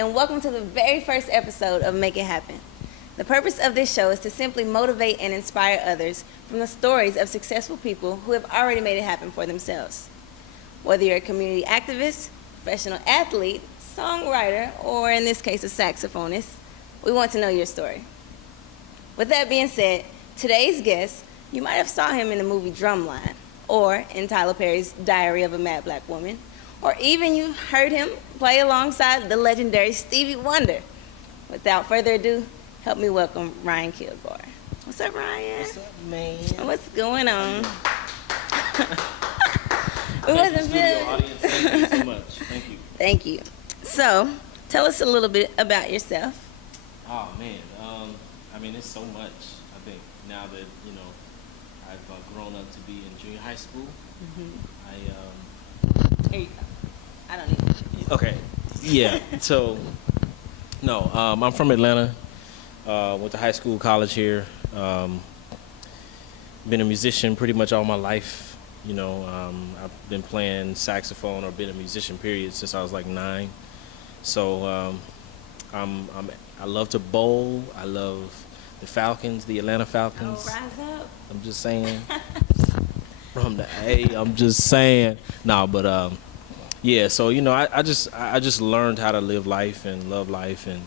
and welcome to the very first episode of Make It Happen. The purpose of this show is to simply motivate and inspire others from the stories of successful people who have already made it happen for themselves. Whether you're a community activist, professional athlete, songwriter, or in this case, a saxophonist, we want to know your story. With that being said, today's guest, you might have saw him in the movie Drumline, or in Tyler Perry's Diary of a Mad Black Woman, or even you heard him play alongside the legendary Stevie Wonder. Without further ado, help me welcome Ryan Kilgore. What's up, Ryan? What's up, man? What's going on? Thank you, studio audience. Thank you so much. Thank you. Thank you. So, tell us a little bit about yourself. Oh man, it's so much. I think now that I've grown up to be in junior high school. Here you go. I don't need. Okay. Yeah. So, no, I'm from Atlanta. Went to high school, college here. Been a musician pretty much all my life. I've been playing saxophone or been a musician period since I was like 9. So I love to bowl. I love the Falcons, the Atlanta Falcons. Oh, rise up. I'm just saying. From the A, I'm just saying. No, but yeah. So I just learned how to live life and love life, and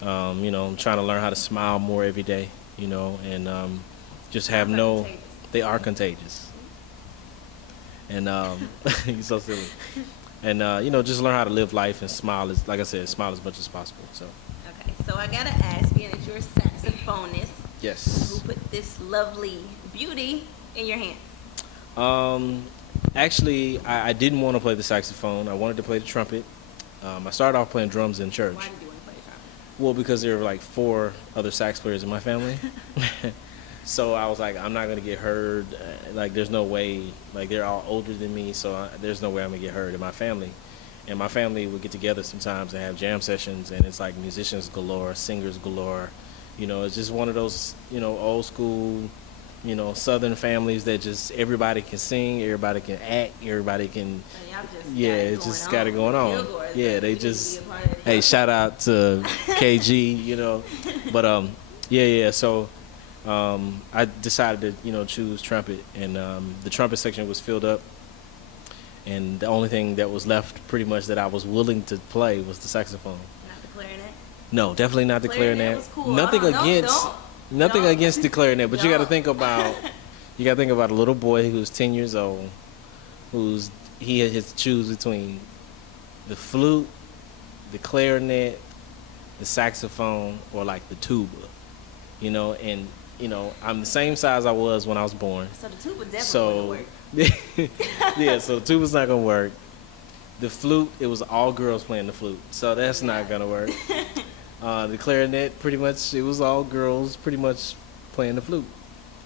I'm trying to learn how to smile more every day. And just have no. They are contagious. And you're so silly. And just learn how to live life and smile as, like I said, smile as much as possible. So. Okay, so I gotta ask, being that you're a saxophonist, Yes. who put this lovely beauty in your hand? Actually, I didn't want to play the saxophone. I wanted to play the trumpet. I started off playing drums in church. Why did you want to play the trumpet? Well, because there were like 4 other sax players in my family. So I was like, I'm not going to get heard. Like, there's no way. Like, they're all older than me, so there's no way I'm going to get heard in my family. And my family would get together sometimes and have jam sessions, and it's like musicians galore, singers galore. It's just one of those, old school, Southern families that just everybody can sing, everybody can act, everybody can. It just got it going on. Yeah, they just. Hey, shout out to KG, But yeah. So I decided to choose trumpet, and the trumpet section was filled up, and the only thing that was left, pretty much, that I was willing to play was the saxophone. Not the clarinet? No, definitely not the clarinet. Was cool. Nothing against the clarinet, but you got to Don't. think about a little boy who's 10 years old, he has to choose between the flute, the clarinet, the saxophone, or like the tuba, and I'm the same size I was when I was born. So the tuba definitely wouldn't work. Yeah, so the tuba's not gonna work. The flute, it was all girls playing the flute, so that's not gonna work. The clarinet, pretty much, it was all girls pretty much playing the flute.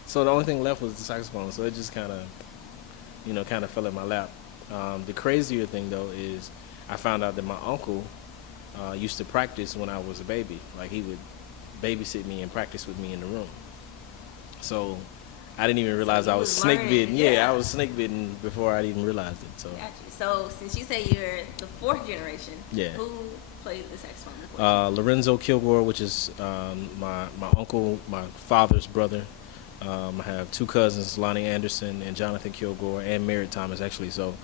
So the only thing left was the saxophone, so it just kind of fell in my lap. The crazier thing, though, is I found out that my uncle used to practice when I was a baby. Like, he would babysit me and practice with me in the room. So I didn't even realize I was snake bitten. Yeah, I was snake bitten before I even realized it. So. Gotcha. So since you say you're the 4th generation, Yeah. who played the saxophone before? Lorenzo Kilgore, which is my uncle, my father's brother. I have 2 cousins, Lonnie Anderson and Jonathan Kilgore, and Merritt Thomas, actually. So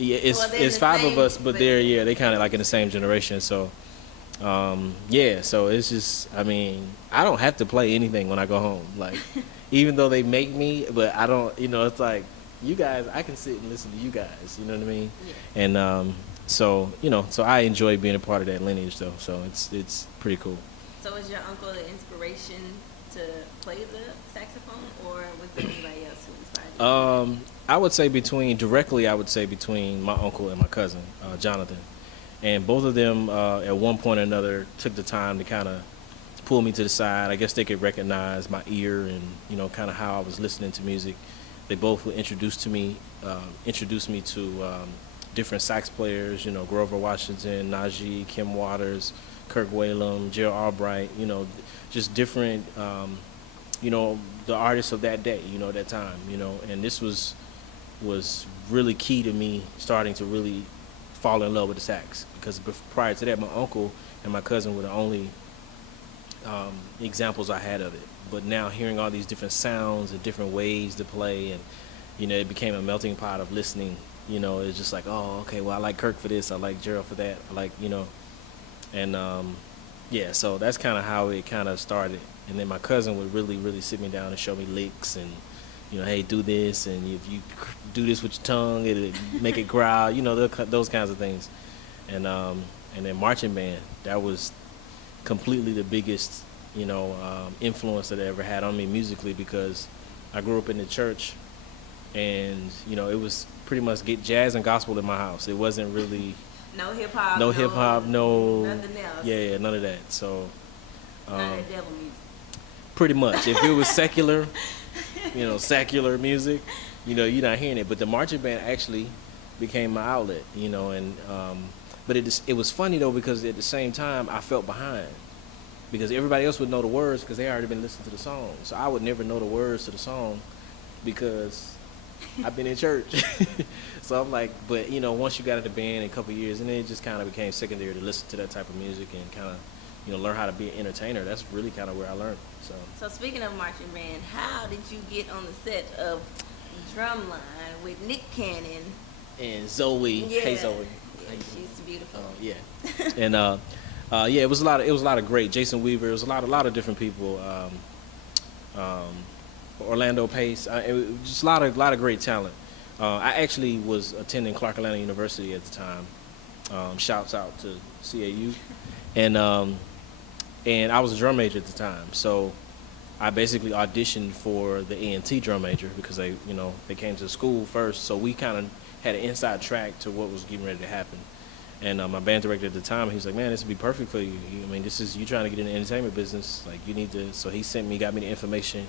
it's 5 of us, but they kind of like in the same generation. So so it's just, I don't have to play anything when I go home. Like, even though they make me, but I don't. It's like, you guys, I can sit and listen to you guys. You know what I mean? Yeah. And so I enjoy being a part of that lineage, though. So it's pretty cool. So was your uncle the inspiration to play the saxophone, or was there anybody else who inspired you? I would say between my uncle and my cousin, Jonathan. And both of them, at one point or another, took the time to kind of pull me to the side. I guess they could recognize my ear and, kind of how I was listening to music. They both were introduced me to different sax players, Grover Washington, Najee, Kim Waters, Kirk Whalum, Gerald Albright, just different, the artists of that day, that time, and this was really key to me starting to really fall in love with the sax because prior to that, my uncle and my cousin were the only examples I had of it. But now hearing all these different sounds and different ways to play, and it became a melting pot of listening. It's just like, oh, okay, well, I like Kirk for this, I like Gerald for that, I like, and yeah, so that's kind of how it kind of started. And then my cousin would really, really sit me down and show me licks and, hey, do this, and if you do this with your tongue, it'll make it growl, those kinds of things. And then marching band, that was completely the biggest, influence that it ever had on me musically, because I grew up in the church, and, it was pretty much get jazz and gospel in my house. It wasn't really no hip hop, no nothing else. Yeah, none of that. So none of that devil music. Pretty much, if it was secular, secular music, you're not hearing it. But the marching band actually became my outlet, and but it was funny though, because at the same time I felt behind, because everybody else would know the words because they already been listening to the song. So I would never know the words to the song because I've been in church. So I'm like, but once you got in the band in a couple of years, and then it just kind of became secondary to listen to that type of music and kind of, learn how to be an entertainer. That's really kind of where I learned. So speaking of marching band, how did you get on the set of Drumline with Nick Cannon and Zoe? Yeah. Hey Zoe. Yeah, she's beautiful. Yeah, and yeah, it was a lot of great. Jason Weaver. It was a lot of different people. Orlando Pace. It was just a lot of great talent. I actually was attending Clark Atlanta University at the time. Shouts out to CAU, and I was a drum major at the time. So I basically auditioned for the A&T drum major because they came to the school first. So we kind of had an inside track to what was getting ready to happen. And my band director at the time, he was like, man, this would be perfect for you. This is you trying to get in the entertainment business. Like, you need to. So he got me the information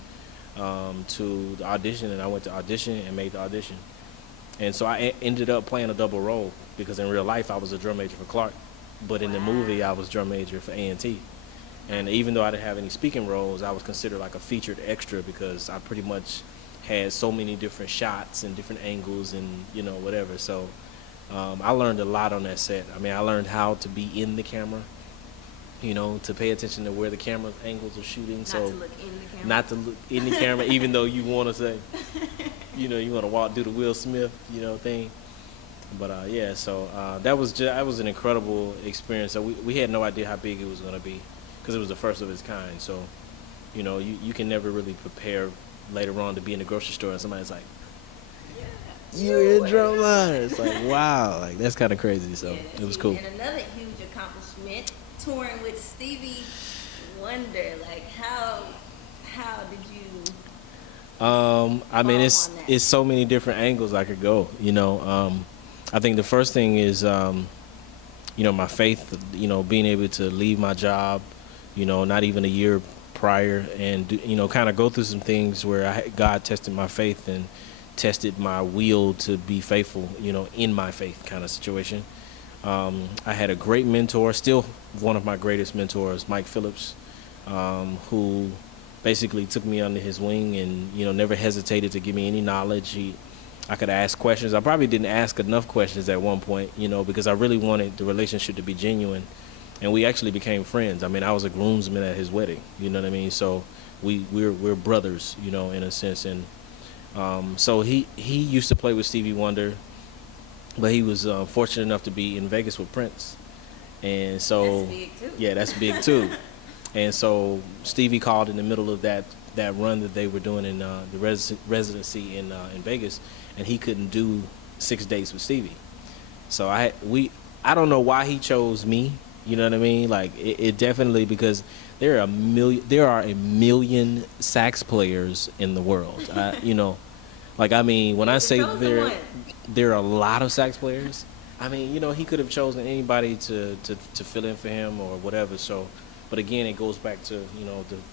to the audition, and I went to audition and made the audition. And so I ended up playing a double role, because in real life I was a drum major for Clark, but in the movie I was drum major for A&T. And even though I didn't have any speaking roles, I was considered like a featured extra, because I pretty much had so many different shots and different angles and whatever. So I learned a lot on that set. I learned how to be in the camera, to pay attention to where the camera angles are shooting. Not to look in the camera, even though you want to say, you want to do the Will Smith, thing. But yeah, so that was an incredible experience. So we had no idea how big it was going to be, because it was the first of its kind. So, you can never really prepare later on to be in the grocery store and somebody's like, you're in Drumline. It's like, wow, like that's kind of crazy. So it was cool. And another huge accomplishment, touring with Stevie Wonder. Like, how did you? It's so many different angles I could go. I think the first thing is, my faith. Being able to leave my job, not even a year prior, and kind of go through some things where God tested my faith and tested my will to be faithful, in my faith kind of situation. I had a great mentor, still one of my greatest mentors, Mike Phillips, who basically took me under his wing and, never hesitated to give me any knowledge. I could ask questions. I probably didn't ask enough questions at one point, because I really wanted the relationship to be genuine. And we actually became friends. I was a groomsman at his wedding, you know what I mean? So we're brothers, in a sense. And so he used to play with Stevie Wonder, but he was fortunate enough to be in Vegas with Prince. And so that's big too. Yeah, that's big too. And so Stevie called in the middle of that run that they were doing in the residency in Vegas, and he couldn't do 6 dates with Stevie. So I don't know why he chose me. You know what I mean? Like it definitely, because there are a million sax players in the world. When I say there are a lot of sax players, he could have chosen anybody to fill in for him or whatever. So, but again, it goes back to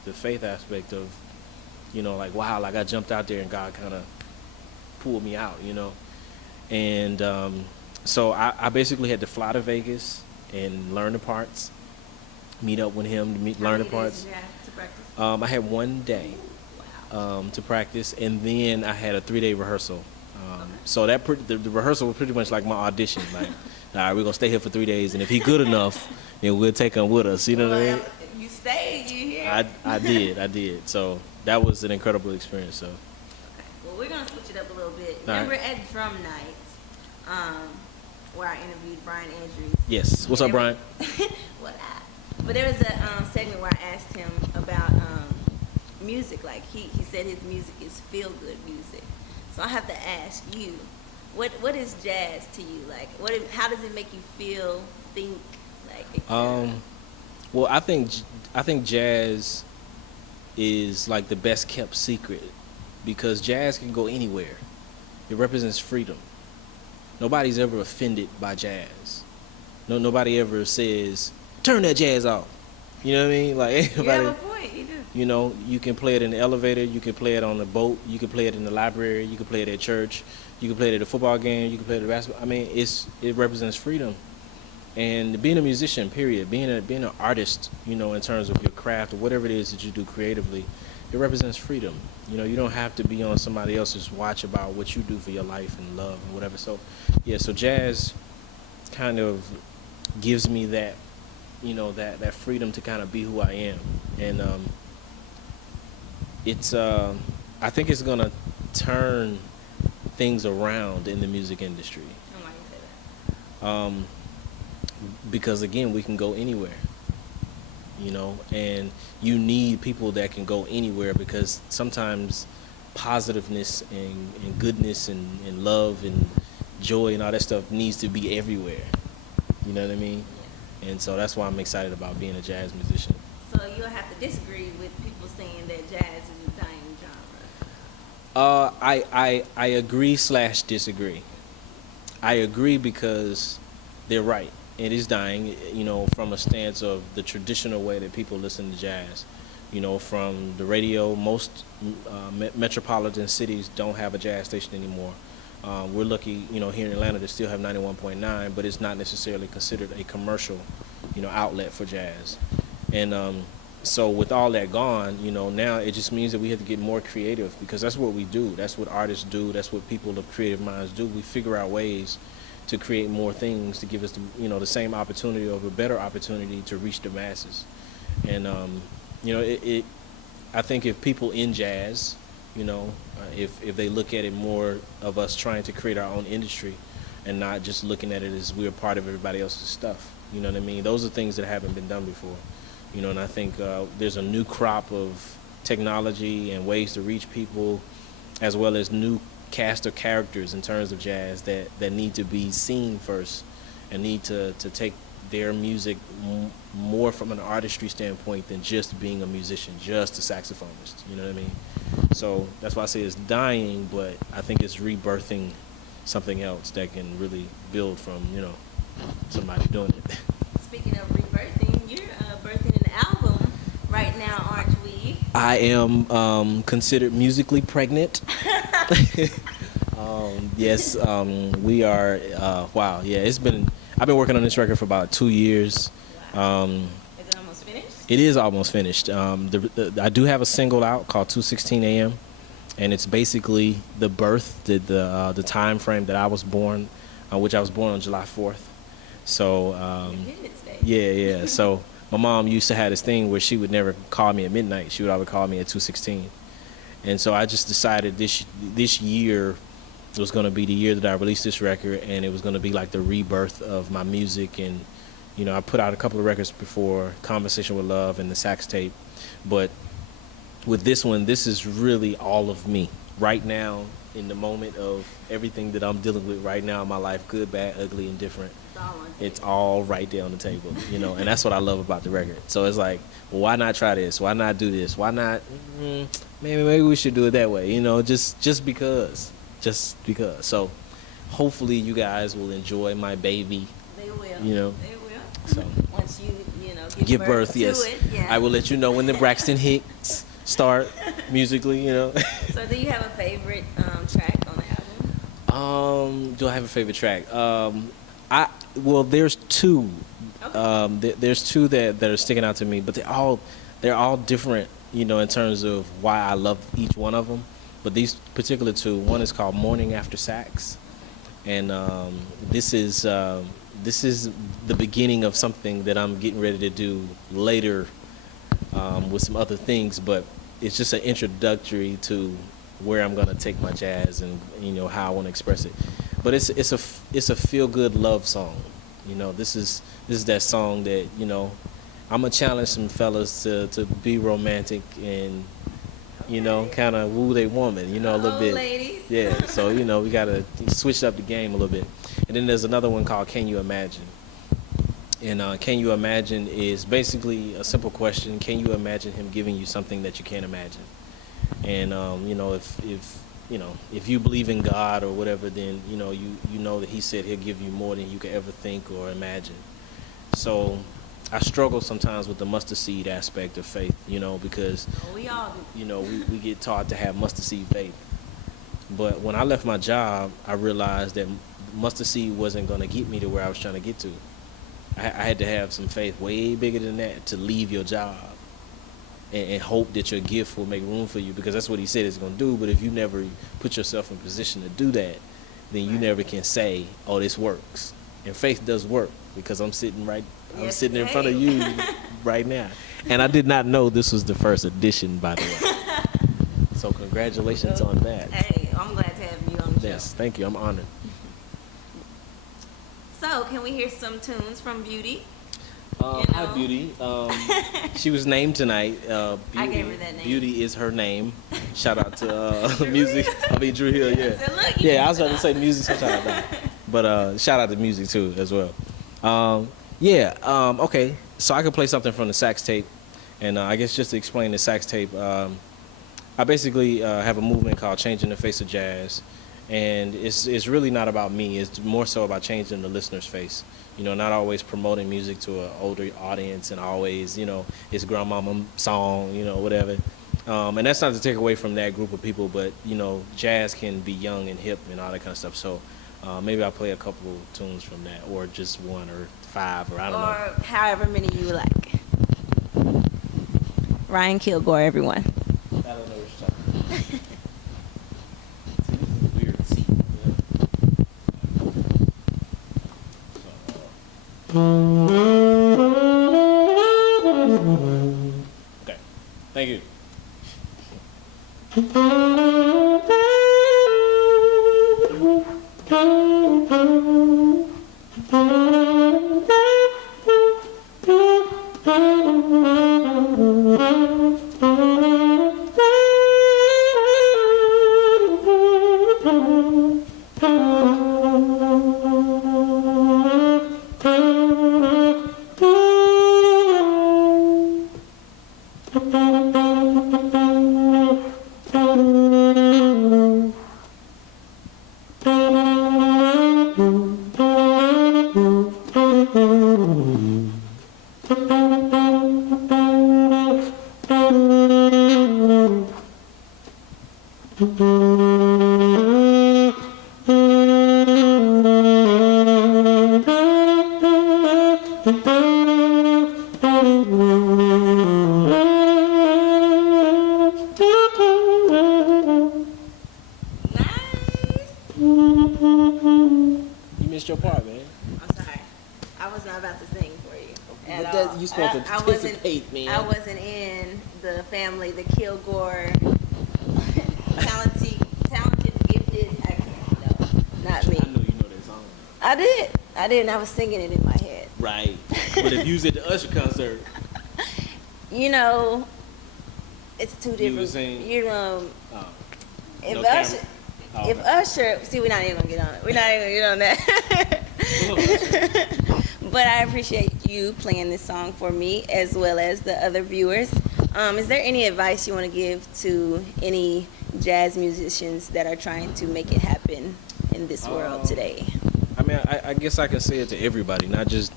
the faith aspect of wow, like I jumped out there and God kind of pulled me out, and so I basically had to fly to Vegas and learn the parts, meet up with him to learn the parts. To practice? I had 1 day to practice, and then I had a 3-day rehearsal. So the rehearsal was pretty much like my audition. Like, all right, we're gonna stay here for 3 days, and if he good enough, then we'll take him with us. You know what I mean? You stayed, you here? I did. So that was an incredible experience. So. Okay. Well, we're gonna switch it up a little bit. All Remember right. at drum night, where I interviewed Brian Andrews. Yes. What's up, Brian? What up? But there was a segment where I asked him about music. Like he said his music is feel good music. So I have to ask you, what is jazz to you? Like, how does it make you feel, think, like? etc.? Well, I think jazz is like the best kept secret because jazz can go anywhere. It represents freedom. Nobody's ever offended by jazz. Nobody ever says, turn that jazz off. You know what I mean? Like, You have a point, you do. you know, you can play it in the elevator, you can play it on the boat, you can play it in the library, you can play it at church, you can play it at a football game, you can play it at basketball. I mean, it represents freedom. And being a musician, period, being an artist, you know, in terms of your craft or whatever it is that you do creatively, it represents freedom. You know, you don't have to be on somebody else's watch about what you do for your life and love and whatever. So, yeah, so jazz kind of gives me that, you know, that freedom to kind of be who I am. And I think it's gonna turn things around in the music industry. Oh, why do you say that? Because again, we can go anywhere, you know, and you need people that can go anywhere because sometimes positiveness and goodness and love and joy and all that stuff needs to be everywhere. You know what I mean? Yeah. And so that's why I'm excited about being a jazz musician. So you'll have to disagree with people saying that jazz is a dying genre. I agree/disagree. I agree because they're right. It is dying, you know, from a stance of the traditional way that people listen to jazz. You know, from the radio, most metropolitan cities don't have a jazz station anymore. We're lucky, you know, here in Atlanta to still have 91.9, but it's not necessarily considered a commercial, you know, outlet for jazz. And so with all that gone, you know, now it just means that we have to get more creative because that's what we do. That's what artists do. That's what people of creative minds do. We figure out ways to create more things to give us, you know, the same opportunity or a better opportunity to reach the masses. And, you know, I think if people in jazz, you know, if they look at it more of us trying to create our own industry and not just looking at it as we're part of everybody else's stuff, you know what I mean? Those are things that haven't been done before, you know, and I think there's a new crop of technology and ways to reach people as well as new cast of characters in terms of jazz that need to be seen first and need to take their music more from an artistry standpoint than just being a musician, just a saxophonist, you know what I mean? So that's why I say it's dying, but I think it's rebirthing something else that can really build from, you know, somebody doing it. Speaking of rebirthing, you're birthing an album right now, aren't we? I am considered musically pregnant. Yes, we are. Wow, yeah, I've been working on this record for about 2 years. Wow. Is it almost finished? It is almost finished. I do have a single out called 2:16 a.m. and it's basically the birth, the time frame that I was born, which I was born on July 4th. So Independence Day. yeah. So my mom used to have this thing where she would never call me at midnight. She would always call me at 2:16. And so I just decided this year was going to be the year that I released this record, and it was going to be like the rebirth of my music. And, you know, I put out a couple of records before, Conversation with Love and the sax tape. But with this one, this is really all of me right now in the moment of everything that I'm dealing with right now in my life, good, bad, ugly, and different. It's all right there on the table, you know, and that's what I love about the record. So it's like, well, why not try this? Why not do this? Why not? Maybe we should do it that way, you know, just because. So hopefully you guys will enjoy my baby. They will. You know. They will. So once you give birth, to yes. it, yeah. I will let you know when the Braxton Hicks start musically, you know. So do you have a favorite track on the album? Do I have a favorite track? Well, there's two. Okay. There's two that are sticking out to me, but they're all different, you know, in terms of why I love each one of them. But these particular two, one is called Morning After Sax, and this is the beginning of something that I'm getting ready to do later with some other things. But it's just an introductory to where I'm gonna take my jazz and how I want to express it. But it's a feel good love song. This is that song that I'm gonna challenge some fellas to be romantic and kind of woo they woman, a little bit. Ladies. Yeah, so we gotta switch up the game a little bit. And then there's another one called Can You Imagine? And Can You Imagine is basically a simple question. Can you imagine him giving you something that you can't imagine? And if you believe in God or whatever, then you know that He said He'll give you more than you could ever think or imagine. So I struggle sometimes with the mustard seed aspect of faith, because We all do. we get taught to have mustard seed faith. But when I left my job, I realized that mustard seed wasn't going to get me to where I was trying to get to. I had to have some faith way bigger than that to leave your job and hope that your gift will make room for you, because that's what He said it's going to do. But if you never put yourself in position to do that, then you never can say, oh, this works. And faith does work, because I'm sitting in front of you right now. And I did not know this was the first edition, by the way. So congratulations on that. Hey, I'm glad to have you on the show. Yes, thank you. I'm honored. So, can we hear some tunes from Beauty? Hi, Beauty. She was named tonight. Beauty. I gave her that name. Beauty is her name. Shout out to music. Drew Hill. Yeah. So look, Yeah, I was about to say music. So shout out that. But shout out to music too as well. Okay. So I could play something from the sax tape, and I guess just to explain the sax tape, I basically have a movement called Changing the Face of Jazz. And it's really not about me. It's more so about changing the listener's face. Not always promoting music to an older audience and always, it's grandmama song, whatever. And that's not to take away from that group of people, but, jazz can be young and hip and all that kind of stuff. So maybe I'll play a couple tunes from that, or just one or five, or I don't know. Or however many you like. Ryan Kilgore, everyone. I don't know what you're talking about. See, this is a weird seat. Okay. Thank you. Your part, man. I'm sorry. I was not about to sing for you. At But that, all. you supposed to participate, man. I wasn't in the family, the Kilgore, talented, gifted. No, not me. I know you know that song. I did. And I was singing it in my head. Right. But if you was at the Usher concert, It's two You different. was saying- If no Usher, camera. if Usher, see, we're not even gonna get on it. We're not even gonna get on that. But I appreciate you playing this song for me as well as the other viewers. Is there any advice you want to give to any jazz musicians that are trying to make it happen in this world today? I mean, I guess I can say it to everybody, not just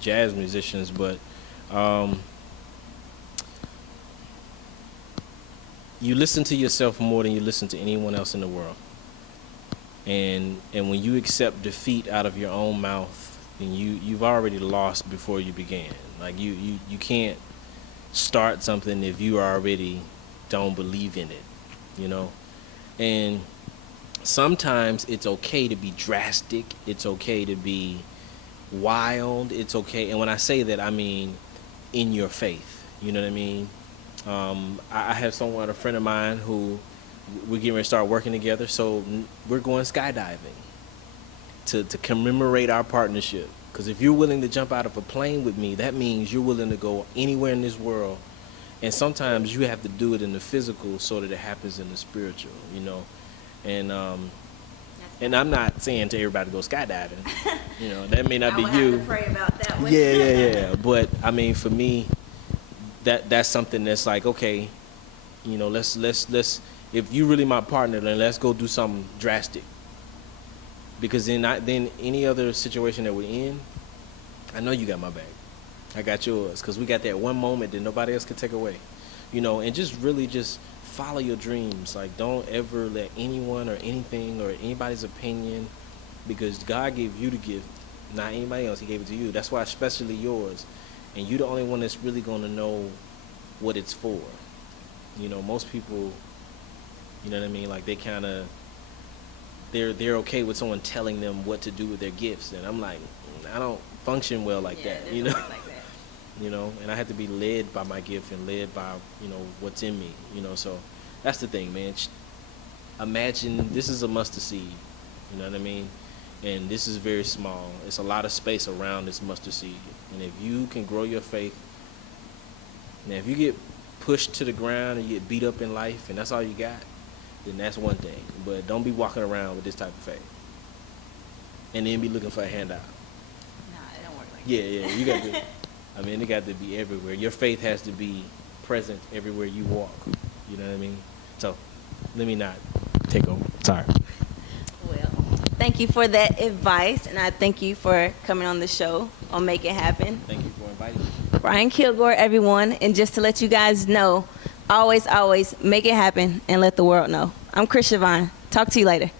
jazz musicians, but you listen to yourself more than you listen to anyone else in the world. And when you accept defeat out of your own mouth, then you've already lost before you began. Like you can't start something if you already don't believe in it, And sometimes it's okay to be drastic. It's okay to be wild. It's okay. And when I say that, I mean in your faith. You know what I mean? I have a friend of mine who we're getting ready to start working together. So we're going skydiving to commemorate our partnership. Because if you're willing to jump out of a plane with me, that means you're willing to go anywhere in this world. And sometimes you have to do it in the physical so that it happens in the spiritual, you know. And I'm not saying to everybody to go skydiving. You know, that may not be I would you. have to pray about that one. Yeah. But I mean, for me, that's something that's like, okay, you know, let's if you really my partner, then let's go do something drastic. Because then any other situation that we're in, I know you got my back. I got yours. Because we got that one moment that nobody else can take away. You know, and just really just follow your dreams. Like, don't ever let anyone or anything or anybody's opinion, because God gave you the gift, not anybody else. He gave it to you. That's why especially yours. And you're the only one that's really going to know what it's for. You know, most people, you know what I mean? Like, they kind of, they're okay with someone telling them what to do with their gifts. And I'm like, I don't function well like that, you know? Like that. You know, and I have to be led by my gift and led by, you know, what's in me, you know. So that's the thing, man. Imagine this is a mustard seed, you know what I mean? And this is very small. It's a lot of space around this mustard seed. And if you can grow your faith, now if you get pushed to the ground and you get beat up in life and that's all you got, then that's one thing. But don't be walking around with this type of faith and then be looking for a handout. Nah, it don't work like Yeah, you got to. I mean, it got to be everywhere. Your faith has to be present everywhere you walk. You know what I mean? So, let me not take over. Sorry. Well, thank you for that advice, and I thank you for coming on the show on Make It Happen. Thank you for inviting me. Ryan Kilgore, everyone, and just to let you guys know, always make it happen and let the world know. I'm Shavon. Talk to you later.